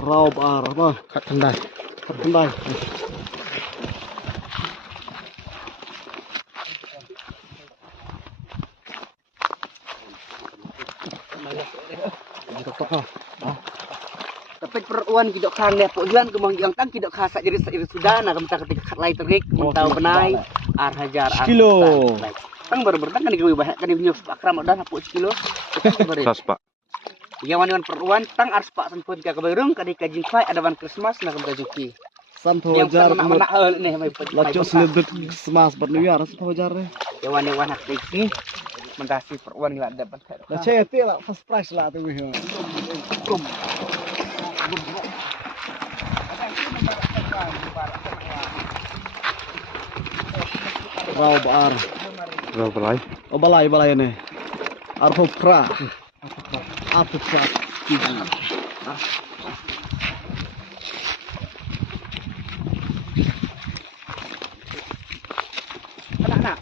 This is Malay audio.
Rau bar apa? Kat kendai. Kendai. Tapi peruan kidok kang ne pojuan kemang yang tang kidok khasa jadi sudah na kementar ketika lai terik mentau benai ar hajar ar Sekilo. tang berbertang kan digawe banyak kan nyus akram udah 10 kilo. Sas pak. Ya wan peruan tang ar spak sen pun ka keberung ka dikajing fai ada wan Christmas na kemta juki. Santo Yang jar mana hal nih mai lacos sedut semas bernuyar santo jar. Ya wan hak iki mentasi peruan nggak ada bentar. Lah cete lah first price lah tu wih. Rau bar. Rau belai. Oh balai ni. Arpo pra. Arpo pra. Anak-anak.